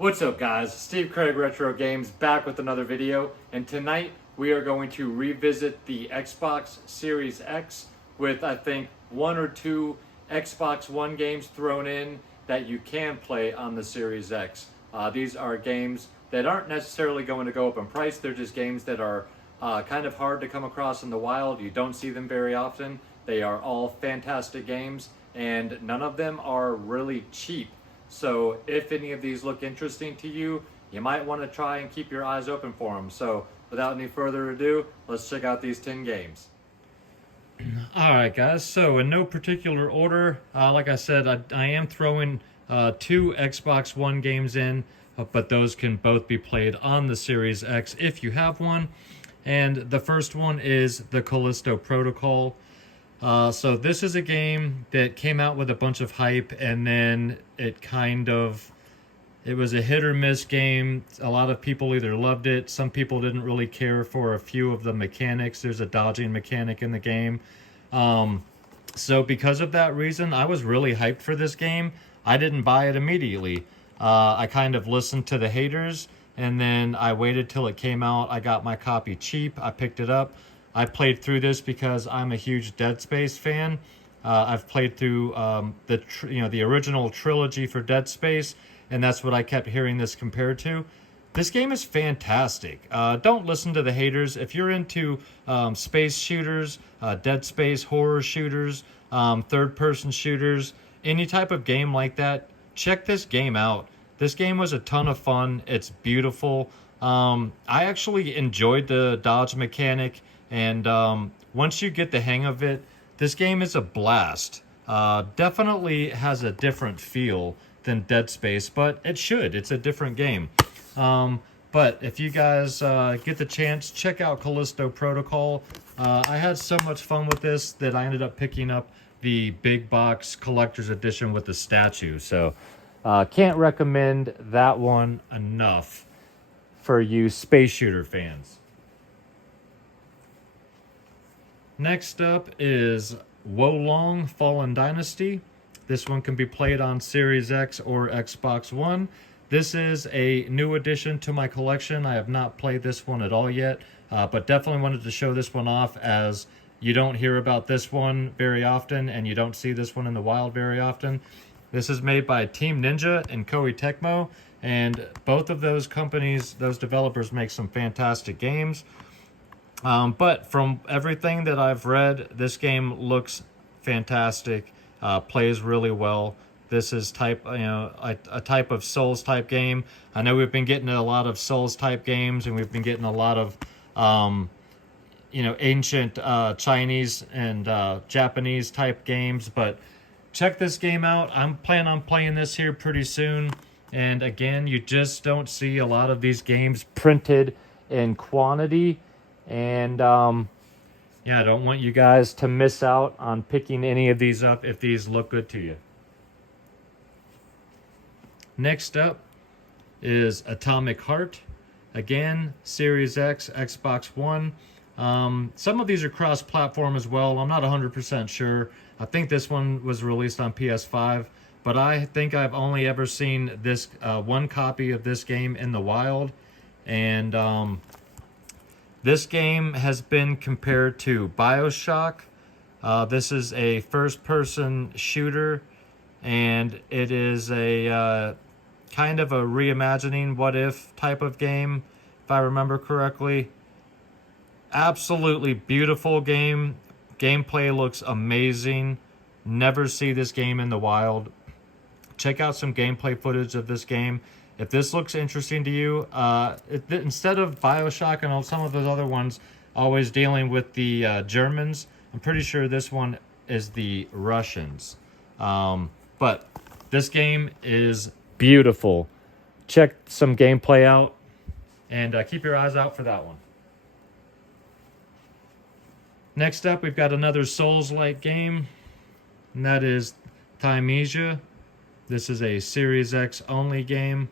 What's up guys, Steve Craig Retro Games back with another video, and tonight we are going to revisit the Xbox Series X with I think one or two Xbox One games thrown in that you can play on the Series X. These are games that aren't necessarily going to go up in price, they're just games that are kind of hard to come across in the wild. You don't see them very often. They are all fantastic games and none of them are really cheap. So if any of these look interesting to you, you might want to try and keep your eyes open for them. So without any further ado, let's check out these 10 games. Alright guys, so in no particular order, like I said, I am throwing two Xbox One games in, but those can both be played on the Series X if you have one. And the first one is the Callisto Protocol. So this is a game that came out with a bunch of hype, and then it was a hit or miss game. A lot of people either loved it, some people didn't really care for a few of the mechanics. There's a dodging mechanic in the game. So because of that reason, I was really hyped for this game. I didn't buy it immediately. I kind of listened to the haters, and then I waited till it came out. I got my copy cheap, I picked it up. I played through this because I'm a huge Dead Space fan. I've played through the original trilogy for Dead Space, and that's what I kept hearing this compared to. This game is fantastic. Don't listen to the haters. If you're into space shooters, Dead Space horror shooters, third-person shooters, any type of game like that, check this game out. This game was a ton of fun. It's beautiful. I actually enjoyed the dodge mechanic. And once you get the hang of it, this game is a blast. Definitely has a different feel than Dead Space, but it should. It's a different game. But if you guys get the chance, check out Callisto Protocol. I had so much fun with this that I ended up picking up the big box collector's edition with the statue. So can't recommend that one enough for you space shooter fans. Next up is Wolong Fallen Dynasty. This one can be played on Series X or Xbox One. This is a new addition to my collection. I have not played this one at all yet, but definitely wanted to show this one off, as you don't hear about this one very often and you don't see this one in the wild very often. This is made by Team Ninja and Koei Tecmo, and both of those companies, those developers, make some fantastic games. But from everything that I've read, this game looks fantastic, plays really well. This is a type of Souls type game. I know we've been getting a lot of Souls type games, and we've been getting a lot of ancient Chinese and Japanese type games, but check this game out. I'm planning on playing this here pretty soon. And again, you just don't see a lot of these games printed in quantity. And I don't want you guys to miss out on picking any of these up if these look good to you. Next up is Atomic Heart. Again, Series X, Xbox One. Some of these are cross-platform as well. I'm not 100% sure. I think this one was released on PS5, but I think I've only ever seen this one copy of this game in the wild. And this game has been compared to BioShock. This is a first-person shooter, and it is a kind of a reimagining what-if type of game, if I remember correctly. Absolutely beautiful game. Gameplay looks amazing. Never see this game in the wild. Check out some gameplay footage of this game. If this looks interesting to you, instead of BioShock and some of those other ones always dealing with the Germans, I'm pretty sure this one is the Russians. But this game is beautiful. Check some gameplay out, and keep your eyes out for that one. Next up, we've got another Souls-like game, and that is Thymesia. This is a Series X only game.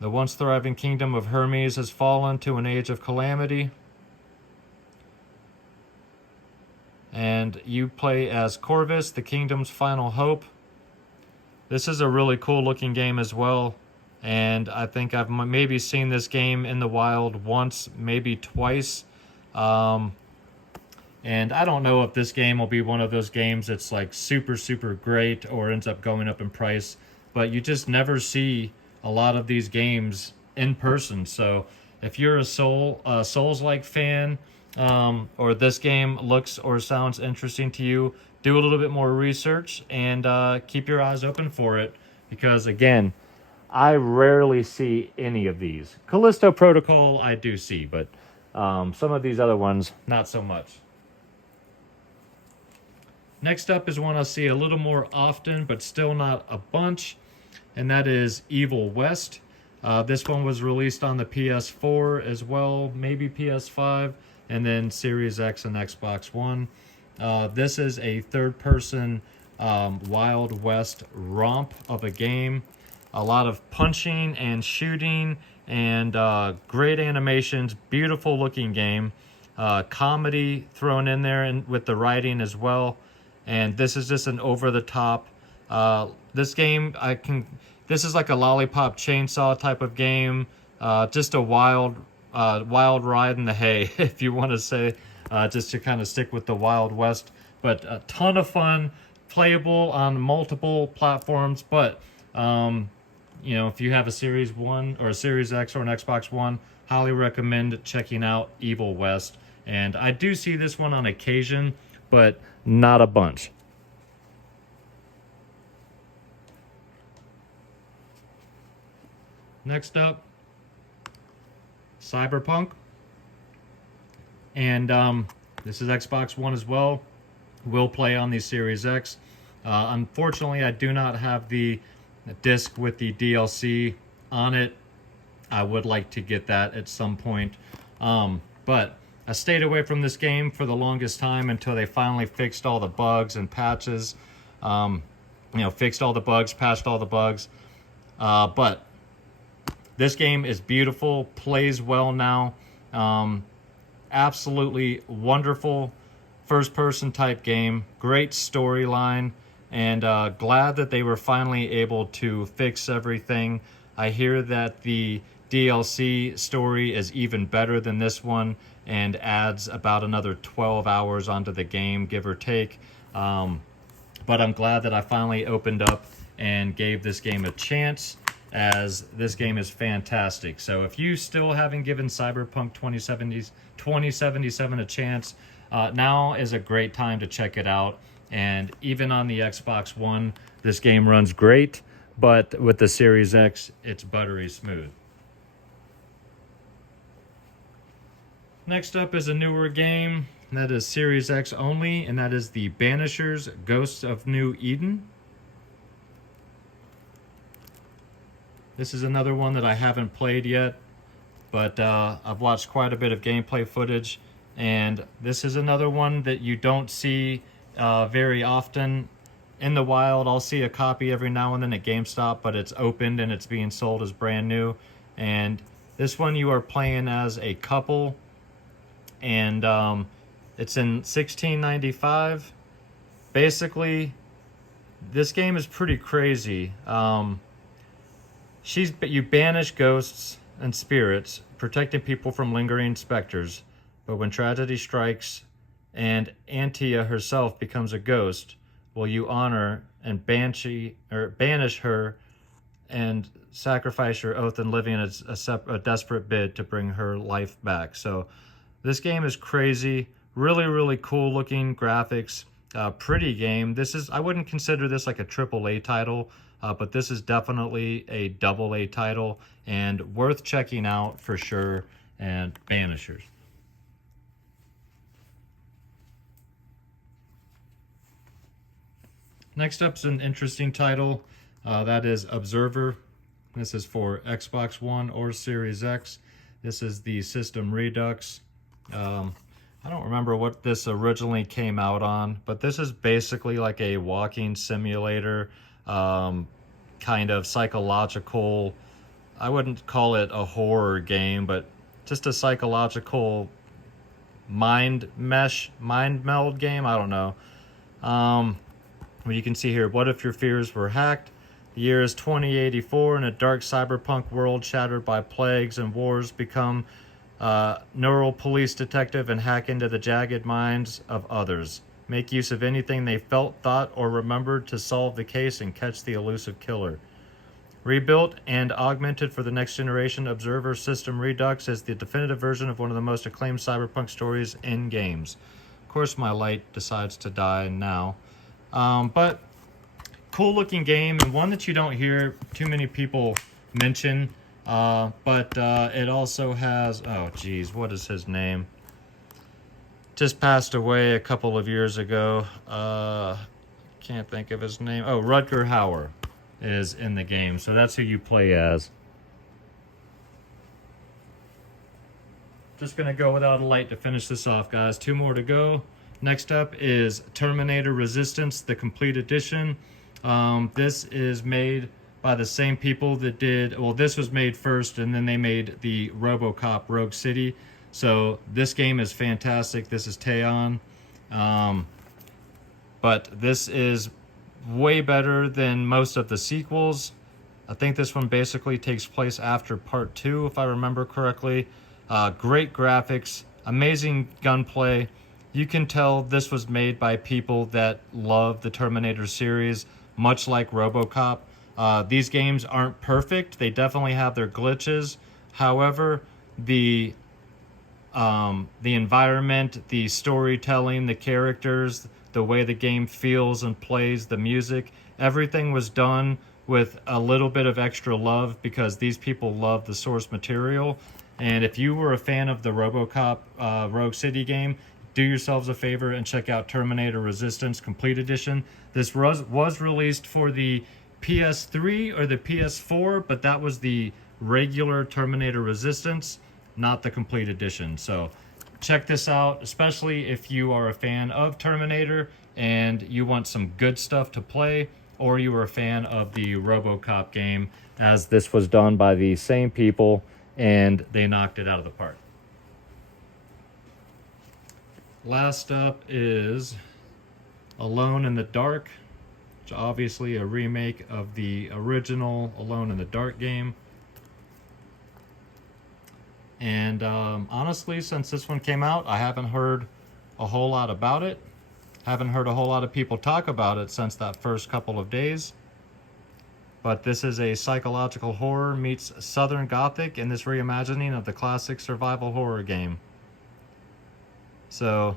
The once thriving kingdom of Hermes has fallen to an age of calamity. and you play as Corvus, the kingdom's final hope. This is a really cool looking game as well, and I think I've maybe seen this game in the wild once, maybe twice. And I don't know if this game will be one of those games that's like super, super great or ends up going up in price, but you just never see a lot of these games in person. So if you're a Souls-like fan, or this game looks or sounds interesting to you, do a little bit more research and keep your eyes open for it, because again, I rarely see any of these. Callisto Protocol I do see, but some of these other ones, not so much. Next up is one I'll see a little more often, but still not a bunch, and that is Evil West. This one was released on the PS4 as well, maybe PS5, and then Series X and Xbox One. This is a third-person Wild West romp of a game. A lot of punching and shooting and great animations, beautiful looking game. Comedy thrown in there and with the writing as well. And this is just an over-the-top. This game, this is like a lollipop chainsaw type of game. Just a wild ride in the hay, if you want to say, just to kind of stick with the Wild West. But a ton of fun, playable on multiple platforms. But you know, if you have a Series 1 or a Series X or an Xbox One, highly recommend checking out Evil West. And I do see this one on occasion, but not a bunch. Next up, Cyberpunk. And this is Xbox One as well. Will play on the Series X. Unfortunately, I do not have the disc with the DLC on it. I would like to get that at some point. But I stayed away from this game for the longest time until they finally fixed all the bugs and patches. Fixed all the bugs, patched all the bugs. But this game is beautiful, plays well now. Absolutely wonderful first-person type game. Great storyline. And glad that they were finally able to fix everything. I hear that the DLC story is even better than this one and adds about another 12 hours onto the game, give or take. But I'm glad that I finally opened up and gave this game a chance, as this game is fantastic. So if you still haven't given Cyberpunk 2077 a chance, now is a great time to check it out. And even on the Xbox One, this game runs great, but with the Series X, it's buttery smooth. Next up is a newer game that is Series X only, and that is the Banishers, Ghosts of New Eden. This is another one that I haven't played yet, but I've watched quite a bit of gameplay footage, and this is another one that you don't see very often in the wild. I'll see a copy every now and then at GameStop, but it's opened and it's being sold as brand new. And this one you are playing as a couple, and it's in 1695. Basically, this game is pretty crazy. You banish ghosts and spirits, protecting people from lingering specters. But when tragedy strikes and Antia herself becomes a ghost, will you honor and banish her and sacrifice your oath in living a desperate bid to bring her life back? So this game is crazy, really, really cool looking graphics, pretty game. I wouldn't consider this like a AAA title, but this is definitely a AA title and worth checking out for sure. And Banishers. Next up is an interesting title, that is Observer. This is for Xbox One or Series X. This is the system Redux. I don't remember what this originally came out on, but this is basically like a walking simulator, kind of psychological. I wouldn't call it a horror game, but just a psychological mind meld game. I don't know. Well, you can see here, what if your fears were hacked? The year is 2084, and a dark cyberpunk world shattered by plagues and wars. Become neural police detective and hack into the jagged minds of others. Make use of anything they felt, thought, or remembered to solve the case and catch the elusive killer. Rebuilt and augmented for the next generation, Observer System Redux is the definitive version of one of the most acclaimed cyberpunk stories in games. Of course, my light decides to die now. But cool looking game, and one that you don't hear too many people mention. But it also has, oh geez, what is his name? Just passed away a couple of years ago. Can't think of his name. Oh, Rutger Hauer is in the game, so that's who you play as. Just gonna go without a light to finish this off, guys. 2 more to go. Next up is Terminator Resistance, the complete edition. This is made by the same people that did, well, this was made first, and then they made the RoboCop Rogue City. So this game is fantastic. This is Teon. But this is way better than most of the sequels. I think this one basically takes place after part 2, if I remember correctly. Great graphics, amazing gunplay. You can tell this was made by people that love the Terminator series, much like RoboCop. These games aren't perfect. They definitely have their glitches. However, the environment, the storytelling, the characters, the way the game feels and plays, the music, everything was done with a little bit of extra love because these people love the source material. And if you were a fan of the RoboCop Rogue City game, do yourselves a favor and check out Terminator Resistance Complete Edition. This was released for the PS3 or the PS4, but that was the regular Terminator Resistance, not the Complete Edition. So check this out, especially if you are a fan of Terminator and you want some good stuff to play, or you are a fan of the RoboCop game, as this was done by the same people and they knocked it out of the park. Last up is Alone in the Dark, which is obviously a remake of the original Alone in the Dark game. And honestly, since this one came out, I haven't heard a whole lot about it. Haven't heard a whole lot of people talk about it since that first couple of days. But this is a psychological horror meets Southern Gothic in this reimagining of the classic survival horror game. So,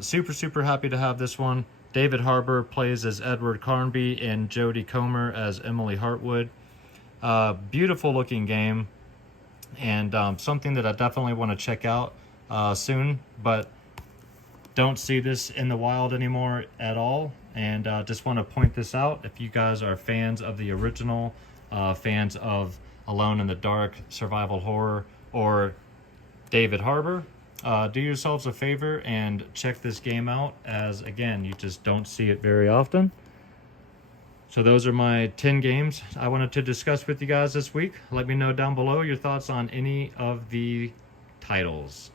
super happy to have this one. David Harbour plays as Edward Carnby and Jodie Comer as Emily Hartwood. Beautiful looking game, and something that I definitely want to check out soon, but don't see this in the wild anymore at all. And just want to point this out. If you guys are fans of the original, fans of Alone in the Dark, survival horror, or David Harbour, do yourselves a favor and check this game out, as again, you just don't see it very often. So those are my 10 games I wanted to discuss with you guys this week. Let me know down below your thoughts on any of the titles.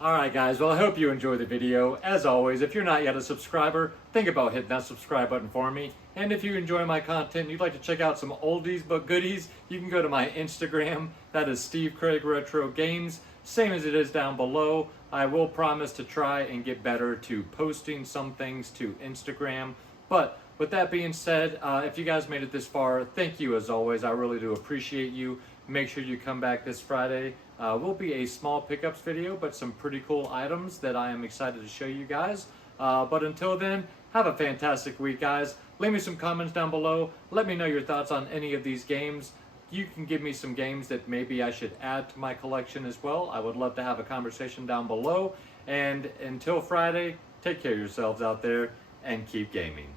Alright guys, well I hope you enjoyed the video. As always, if you're not yet a subscriber, think about hitting that subscribe button for me. And if you enjoy my content and you'd like to check out some oldies but goodies, you can go to my Instagram. That is Steve Craig Retro Games. Same as it is down below. I will promise to try and get better to posting some things to Instagram. But with that being said, if you guys made it this far, thank you as always. I really do appreciate you. Make sure you come back this Friday. Will be a small pickups video, but some pretty cool items that I am excited to show you guys. But until then, have a fantastic week, guys. Leave me some comments down below. Let me know your thoughts on any of these games. You can give me some games that maybe I should add to my collection as well. I would love to have a conversation down below. And until Friday, take care of yourselves out there and keep gaming.